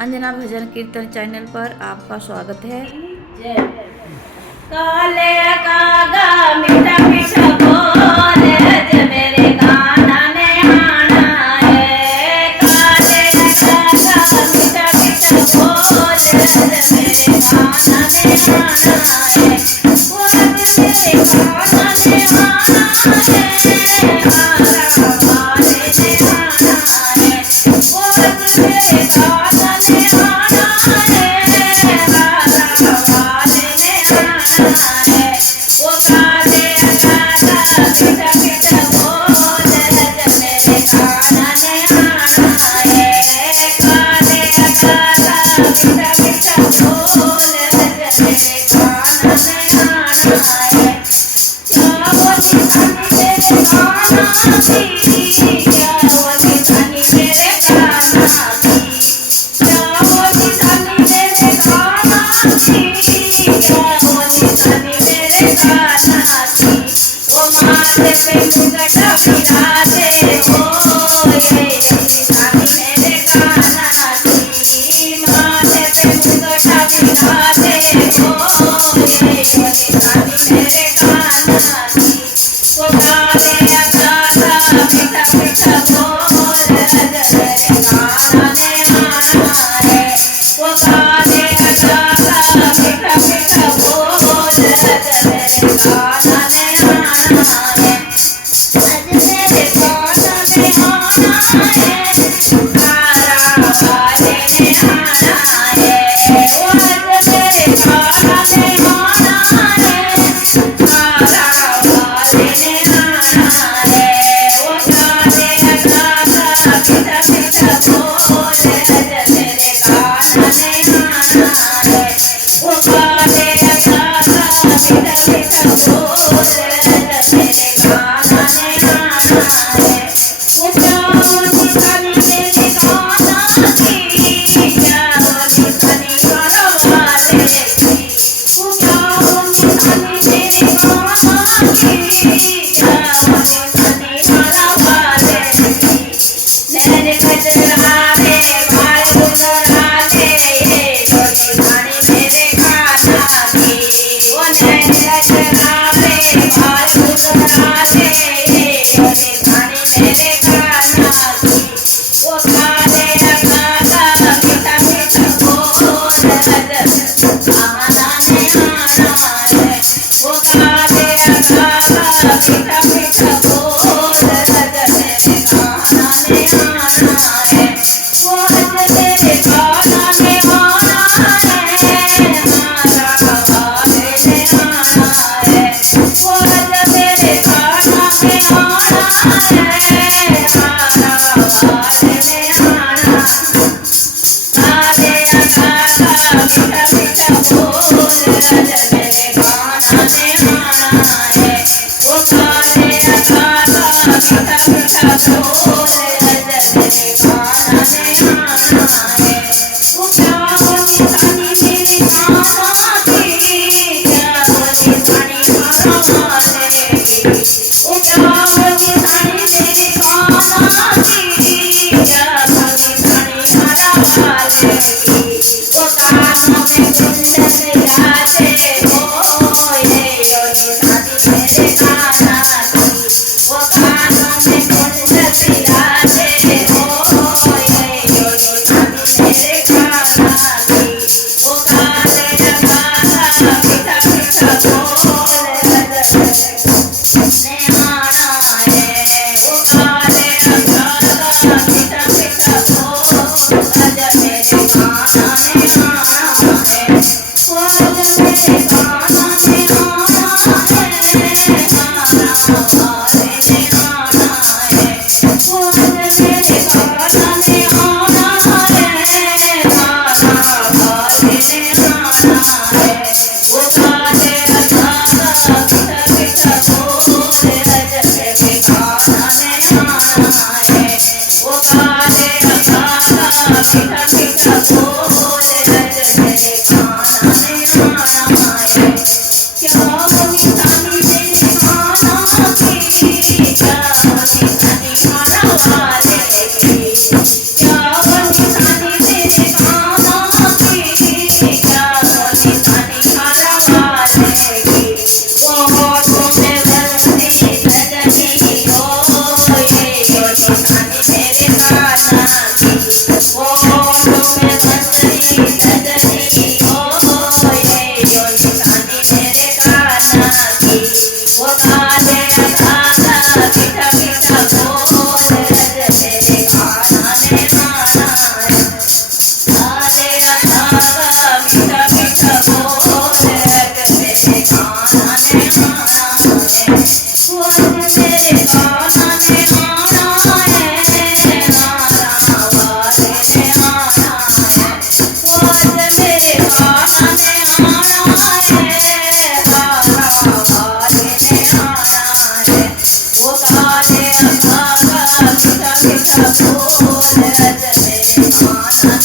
अंजना भजन कीर्तन चैनल पर आपका स्वागत है। काले कागा मीठा मीठा बोले जे मेरे गाना ने आना है। काले कागा मीठा मीठा बोले जे मेरे गाना ने आना है। वो मेरे गाना ने आना है। हमारा वाले ने आना है। वो मेरे गाना ने आना है। हमारा वाले ने आना है। वो काले कागा मीठा मीठा बोले जे मेरे गाना ने आना है। काले कागा मीठा मीठा बोले जे मेरे गाना ने आना है। क्या वो निशानी मेरे गाना की, क्या वो निशानी मेरे गाना की, क्या वो निशानी मेरे गाना की, क्या वो निशानी मेरे गाना की। वो माथे पे मुकुट बिराजे हो, ये निशानी मेरे गाना की। माथे पे मुकुट बिराजे हो, ये निशानी मेरे गाना की। वो काले कागा मीठा मीठा बोले जे मेरे गाना ने आना है। वो काले कागा मीठा मीठा बोले जे मेरे गाना ने आना है। आज मेरे गाना ने आना है। तारा वाले ने आना है। वो आज मेरे गाना ने आना है। तारा वाले ने आना है। वो काले कागा मीठा मीठा बोले जे मेरे गाना ने आना है। वो काले कागा मीठा मीठा बोले जे मेरे गाना ने आना है। वो क्या वो निशानी मेरे गाना की, क्या वो निशानी घर वाले की। वो क्या वो निशानी मेरे गाना की, क्या वो निशानी घर वाले की। मेरे गजरा रे बाल गुजराले, ये जो निशानी मेरे गाना की। वो मेरे गजरा रे बाल गुजराले, ये जो निशानी मेरे गाना की। वो काले कागा मीठा मीठा बोले जे गाना ने आना है। वो काले कागा मीठा मीठा बोले जे मेरे गाना ने आना है। वो आज मेरे गाना ने आना है। हमारा वाले ने आना है। वो आज मेरे गाना ने आना है। हमारा वाले ने आना है। काले कागा मीठा मीठा बोले जे मेरे गाना ने आना है। वो काले कागा मीठा मीठा बोले जे मेरे गाना ने आना है। वो क्या वो निशानी मेरे गाना की, क्या वो निशानी घर वाले की। वो क्या वो निशानी मेरे गाना की, क्या वो निशानी घर वाले की। वो कानों में कुंडल बिराजे हो, ये जो निशानी मेरे गाना की। वो कानों में कुंडल बिराजे हो, ये जो निशानी मेरे गाना की। वो काले कागा मीठा मीठा बोले जे मेरे ने आना है। वो काले कागा मीठा मीठा बोले जे मेरे गाना ने आना है। वो आज मेरे गाना ने आना है। हमारा वाले ने आना है। वो आज मेरे गाना ने आना है। हमारा वाले ने आना है। वो काले कागा मीठा मीठा बोले जे मेरे गाना ने आना है। वो काले कागा मीठा मीठा बोले जे मेरे गाना ने आना है। क्या वो निशानी मेरे गाना की, क्या वो निशानी घर वाले की। क्या वो निशानी मेरे गाना काना